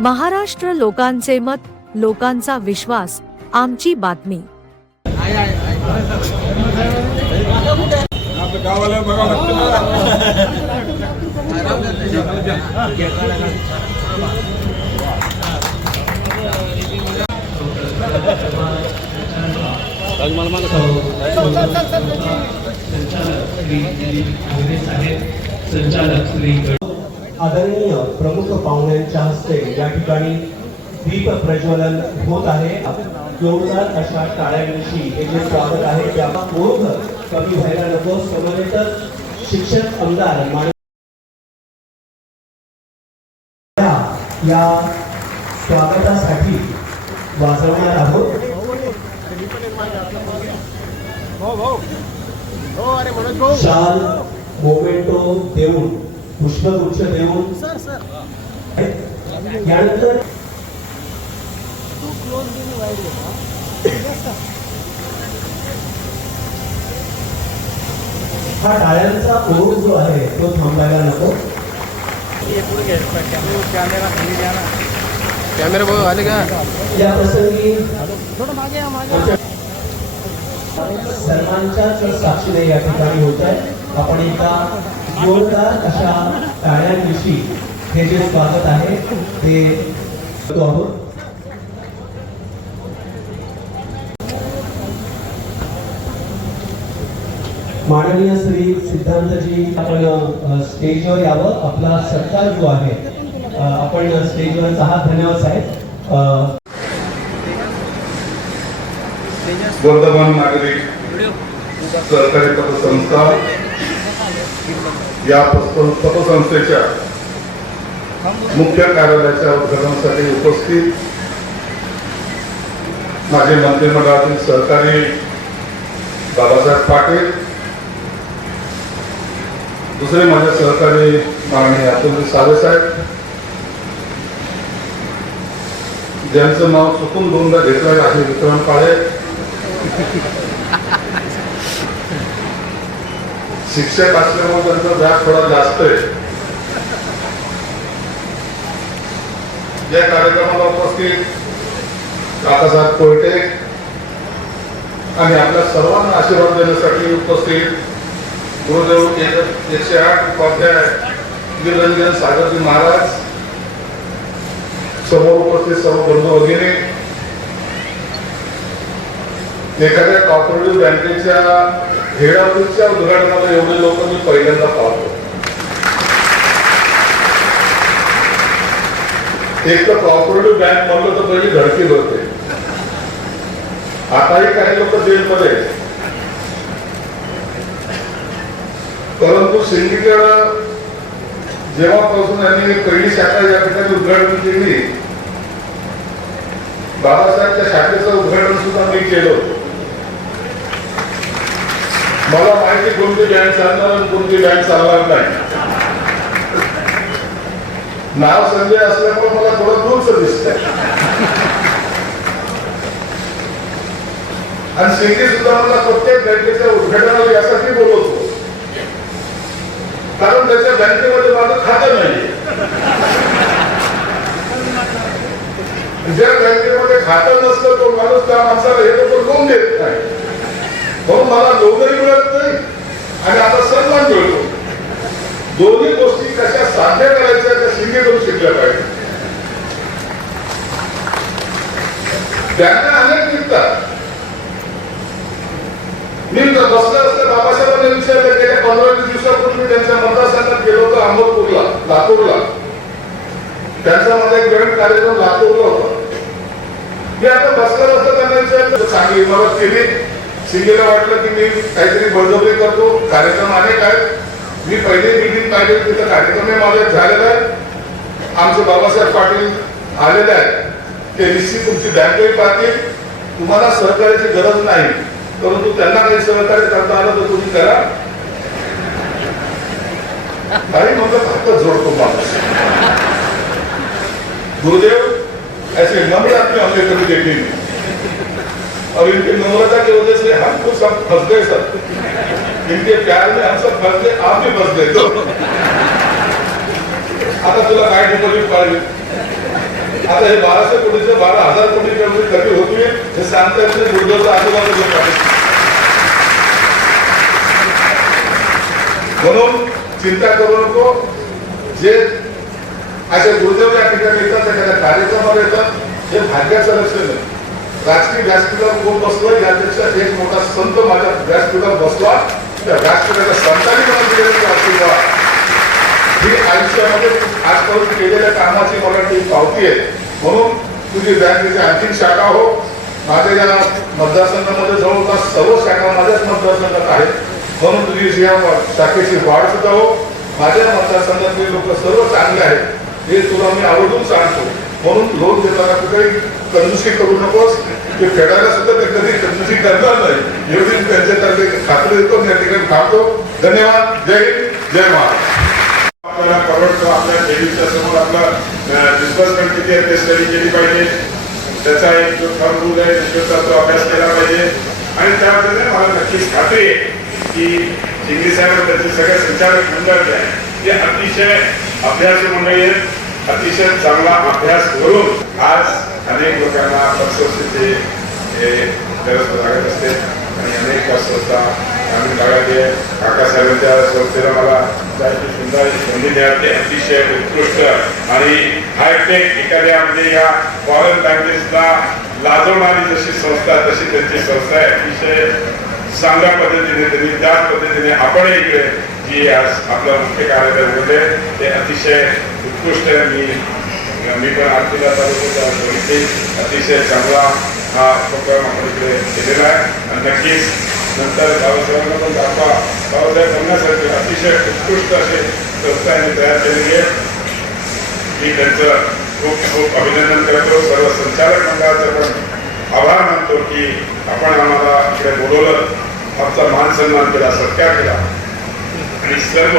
महाराष्ट्र लोकांचे मत लोकांचा विश्वास आमची बातमी. संचालक श्री आदरणीय प्रमुख पाहुण्यांच्या हस्ते या ठिकाणी दीप प्रज्वलन होत आहे. जोरदार अशा टाळ्यांविषयी हे जे स्वागत आहे त्या ओघ कमी व्हायला नको. समवेत शिक्षक आमदार माणिक या स्वागतासाठी वाजवणार आहोत. शाल मोमेंटो देऊन पुष्पगुच्छ देऊन. यानंतर हा टाळ्यांचा ओघ जो आहे तो थांबायला नको. कॅमेरा भाऊ आले का? या प्रसंगी आमच्या सर्वांच्याच साक्षीने या ठिकाणी होत आहे. आपण एका जोरदार अशा टाळ्यांविषयी हे जे स्वागत आहे ते आहोत. माननीय श्री सिद्धांतजी आपण स्टेजवर यावं. आपला सत्कार जो आहे आपण स्टेजवरचा हा धन्यवाद साहेब. वर्धमान नागरिक सहकारी पतसंस्था या पतसंस्थेच्या मुख्य कार्यालयाच्या उद्घाटनासाठी उपस्थित माझे मंत्रिमंडळातील सहकारी बाबासाहेब पाटील दुसरे माझे सहकारी माननीय अतुलजी सावेसाहेब ज्यांचं नाव चुकून दोनदा घेतलं आहे विक्रम काळे शिक्षक असल्यामुळे त्यांचा व्याप थोडा जास्त आहे. या कार्यक्रमाला उपस्थित काकासाहेब कोयटे आणि आपल्या सर्वांना आशीर्वाद देण्यासाठी उपस्थित गुरुदेव एकशे आठ उपाध्याय निरंजन सागरजी महाराज समोर उपस्थित सर्व बंधू वगैरे एखाद्या कॉपरेटिव्ह बँकेच्या हेड उद्घाटनाला एवढे लोक मी पहिल्यांदा पाहतो. एक तर कॉपरेटिव्ह बँक म्हणलं तर पहिली धडकी भरते. आताही काही लोक जेलमध्ये परंतु सिंडिकेट जेव्हापासून यांनी पहिली शाखा या ठिकाणी उद्घाटन केली बाबासाहेबच्या शाखेचं उद्घाटन सुद्धा मी केलं होतं. मला माहिती कोणती बँक चालणार आणि कोणती बँक चालणार नाही. नाव संजय असल्यामुळे मला थोडं दूरच दिसत आणि शिंदे सुद्धा मला प्रत्येक बँकेच्या उद्घाटनाला यासाठी बोलवतो. कारण त्याच्या बँकेमध्ये माझं खातं नाही ज्या बँकेमध्ये खातं नसतं तो माणूस त्या माणसाला हे लोक लोन देत नाही. म्हणून मला नोकरी मिळत नाही. आणि आता सन्मान मिळतो. दोन्ही गोष्टी कशा साध्य करायच्या त्या शिंदेकडून शिकल्या पाहिजे. त्यांना अनेक निघतात. मी बसलं असतं बसल्या बाबासाहेबांनी विचारलं गेल्या पंधरा वीस दिवसापूर्वी त्यांच्या मतदारसंघात गेलो होतो अहमदपूरला लातूरला. त्यांचा माझा एक ग्रहण कार्यक्रम लातूरला होता. मी आता बसल्या बसल्या त्यांना विचारलं चांगली इमारत केली. शिंदेला वाटलं की मी काहीतरी बळजबरी करतो. कार्यक्रम अनेक आहेत मी पहिली मीटिंग पाहिजे तिथं कार्यक्रम माझ्या झालेला आहे. आमचे बाबासाहेब पाटील आलेले आहेत. ते निश्चित तुमची बँकही पाहतील. तुम्हाला सहकार्याची गरज नाही परंतु त्यांना काही सहकार्य करता आलं तर तुम्ही करा. काही म्हणजे फक्त जोडतो माणूस. गुरुदेव ऐसे नम्र आपले हमने देखील और इनकी नम्रता की वजह से हम खुद सब फंस गए सब। इनके प्यार में हम सब फंस गए आप भी फंस गए तो। आता तुला काय डिपॉझिट पाहिजे आता हे बाराशे कोटीचे बारा हजार कोटी कर्ज कमी होती हे सांगता येत नाही गुरुदेवचा आजूबाजूला पाहिजे म्हणून चिंता करू नको जे असे दुर्दैव या ठिकाणी येतात एखाद्या कार्यक्रमावर येतात हे भाग्याचं लक्षण आहे राजकीय व्यासपीठावर कोण बसलं यापेक्षा एक मोठा संत माझ्या व्यासपीठावर बसला त्या व्यासपीठाच्या संतांनी मला दिलेली आशीर्वाद ही आयुष्यामध्ये आजपर्यंत केलेल्या कामाची मला ती पावती आहे. म्हणून तुझी बँकेची आणखी शाखा हो. माझ्या या मतदारसंघामध्ये जवळपास सर्व शाखा माझ्याच मतदारसंघात आहेत. म्हणून तुझी या शाखेची वाढ सुद्धा हो. माझ्या मतदारसंघातले लोक सर्व चांगले आहेत. हे तुला मी आवडून सांगतो. म्हणून लोन देताना कुठेही कंजुसी करू नकोस. ते फेडायला सुद्धा ते कधी कंजुसी करणार नाही. एवढी त्यांच्यातर्फे खात्री देतो त्या ठिकाणी थांबतो. धन्यवाद. जय हिंद. जय महाराष्ट्र. आपल्याला परवडतो. आपल्या ठेवीच्या समोर आपला डिस्बर्समेंट किती आहे ते स्टडी केली पाहिजे. त्याचा एक जो थर्म रूल आहे त्याचा तो अभ्यास केला पाहिजे. आणि त्यामध्ये मला नक्कीच खात्री आहे की इंग्लिश साहेब त्याचे सगळे संचालक मंडळ जे आहे ते अतिशय अभ्यास मंडळी आहेत. अतिशय चांगला अभ्यास करून आज अनेक लोकांना पतसंस्थेचे हे गरज लागत असते. आणि अनेक संस्था ग्रामीण भागात आहे काकासाहेबांच्या संस्थेला मला जायची सुंदर संधी मिळाली. अतिशय उत्कृष्ट आणि हायटेक एखाद्या म्हणजे या फॉरेन बँकेसला लाजवणारी जशी संस्था तशी त्यांची संस्था आहे. अतिशय चांगल्या पद्धतीने त्यांनी त्याच पद्धतीने आपण इकडे जी आज आपलं मुख्य कार्यालय होते ते अतिशय उत्कृष्ट आहे. मी मी पण आरतीला तालुक्याच्या वतीने अतिशय चांगला हा उपक्रम आपण इकडे केलेला आहे. आणि नक्कीच नंतर बाबासाहेबांना पण दाखवा. बाबासाहेब बघण्यासाठी अतिशय उत्कृष्ट असे संस्था यांनी तयार केलेली आहे मी त्यांचं खूप खूप अभिनंदन करतो सर्व संचालक मंडळाचं पण आभार मानतो की आपण आम्हाला इकडे बोलवलं. आमचा मान सन्मान केला सत्कार केला. सर्व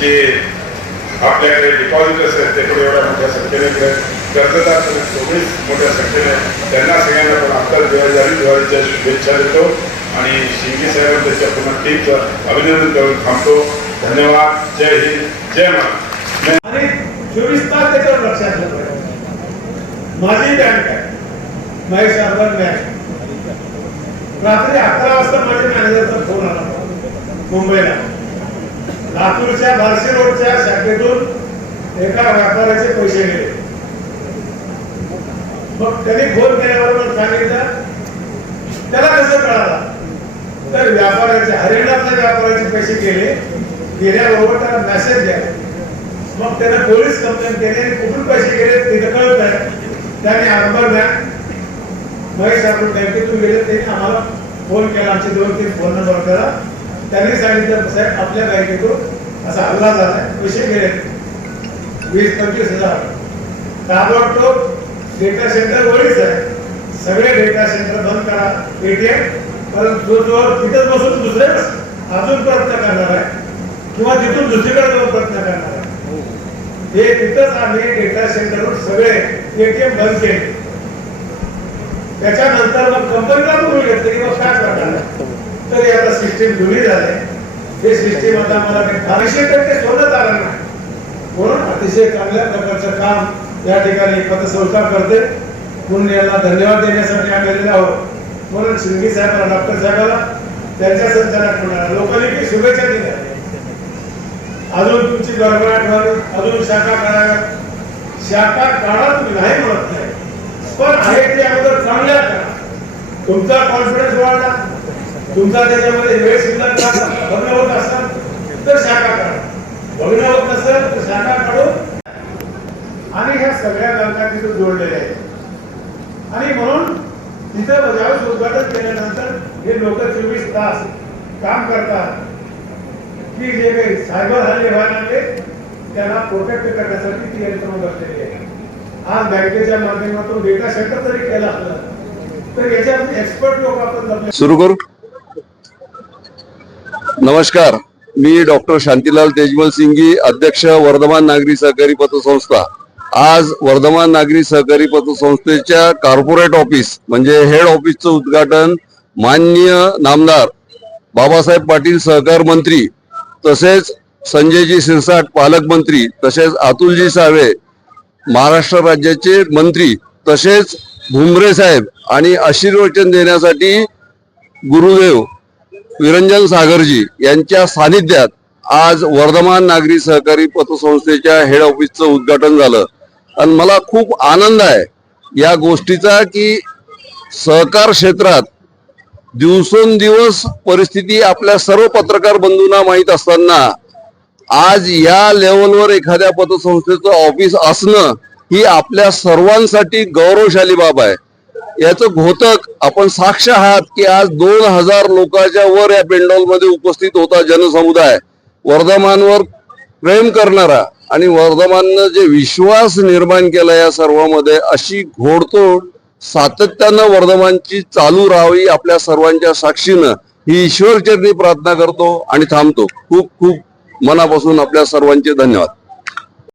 जे आपल्याकडे डिपॉझिटर्स आहेत ते पण एवढ्या मोठ्या संख्येने कर्जदार तेवढीच मोठ्या संख्येने त्यांना सगळ्यांना पण आता दिवाळी दिवाळीच्या शुभेच्छा देतो. आणि शिंदे साहेबांना त्याच्या पुन्हा टीमचं अभिनंदन करून थांबतो. धन्यवाद. जय हिंद. जय महाराष्ट्र आणि चोवीस तास त्याच्यावर लक्ष असलं माझी बँक आहे. महेश अर्बन बँक रात्री अकरा वाजता माझ्या मॅनेजरचा फोन आला. मुंबईला. लातूरच्या बारशे रोडच्या शाखेतून एका व्यापाऱ्याचे पैसे गेले. मग त्यांनी फोन केल्याबरोबर सांगितलं त्याला कसं कळालं? तर व्यापाऱ्याचे हरियाणातल्या व्यापाऱ्याचे पैसे गेले. गेल्याबरोबर त्याला मेसेज द्या. मग त्याने पोलीस कंप्लेंट केली आणि कुठून पैसे गेले तिथे कळत नाही. त्याने अर्बन बँक महेश अर्बन बँकेतून गेले. त्यांनी आम्हाला फोन केला आमचे दोन तीन फोन नंबर केला त्यांनी सांगितलं साहेब आपल्या बँकेतून असा हल्ला झाला पैसे गेले वीस पंचवीस हजार. ताबडतोब डेटा सेंटर वळीच आहे. सगळे डेटा सेंटर बंद करा एटीएम परत जो जो तिथं बसून दुसरे अजून प्रयत्न करणार आहे. किंवा तिथून दुसरीकडे जाऊन प्रयत्न करणार आहे. हे तिथंच आम्ही डेटा सेंटरवर सगळे एटीएम बंद केले. त्याच्यानंतर मग कंपनीला बोलू घेतलं? की मग काय करणार? तरी आता सिस्टीम जुनी झाले. हे सिस्टीम आता मला बावीसशे टक्के सोडत आलं नाही. म्हणून अतिशय चांगल्या प्रकारचं काम या ठिकाणी पतसंस्था करते. म्हणून यांना धन्यवाद देण्यासाठी आलेले आहोत. म्हणून शिंदे साहेबांना डॉक्टर साहेबाला त्यांच्या संचालक मंडळाला लोकांनी शुभेच्छा दिल्या. अजून तुमची गडबडाट व्हावी अजून शाखा काढाव्या. शाखा काढा तुम्ही नाही म्हणत नाही. पण आहे ते अगोदर चांगल्या करा. तुमचा कॉन्फिडन्स वाढला. तुमचा त्याच्यामध्ये वेळ सुद्धा राहिला, होत असेल तर शाखा काढा. बघणं होत नसेल तर शाखा काढून आणि ह्या सगळ्या बँका तिथे जोडलेल्या आहेत. आणि म्हणून तिथं ज्यावेळेस उद्घाटन केल्यानंतर हे लोक चोवीस तास काम करतात. की जे काही सायबर हल्ले व्हायला लागले त्यांना प्रोटेक्ट करण्यासाठी ती यंत्रणा बसलेली आहे. आज बँकेच्या माध्यमातून डेटा सेंटर जरी केला असलं तर याच्यात एक्सपर्ट लोक आपण सुरू करू. नमस्कार. मी डॉक्टर शांतीलाल तेजमल सिंगी अध्यक्ष वर्धमान नागरी सहकारी पतसंस्था. आज वर्धमान नागरी सहकारी पतसंस्थेच्या कॉर्पोरेट ऑफिस म्हणजे हेड ऑफिसचं उद्घाटन मान्य नामदार बाबासाहेब पाटील सहकार मंत्री तसेच संजयजी सिरसाट पालकमंत्री तसेच अतुलजी सावे महाराष्ट्र राज्याचे मंत्री तसेच भुमरे साहेब आणि आशीर्वचन देण्यासाठी गुरुदेव विरंजन सागरजी यांच्या सानिध्यात आज वर्धमान नागरी सहकारी पतसंस्थेच्या हेड ऑफिसचं उद्घाटन झालं. आणि मला खूप आनंद आहे या गोष्टीचा की सहकार क्षेत्रात दिवसेंदिवस परिस्थिती आपल्या सर्व पत्रकार बंधूंना माहीत असताना आज या लेवलवर एखाद्या पतसंस्थेचं ऑफिस असणं ही आपल्या सर्वांसाठी गौरवशाली बाब आहे. याचं घोतक आपण साक्ष आहात की आज दोन हजार लोकांच्या वर या पेंडॉलमध्ये उपस्थित होता जनसमुदाय. वर्धमानवर प्रेम करणारा आणि वर्धमाननं जे विश्वास निर्माण केला या सर्वांमध्ये अशी घोडतोड सातत्यानं वर्धमानची चालू राहावी आपल्या सर्वांच्या साक्षीनं ही ईश्वरचरणी प्रार्थना करतो आणि थांबतो. खूप खूप मनापासून आपल्या सर्वांचे धन्यवाद.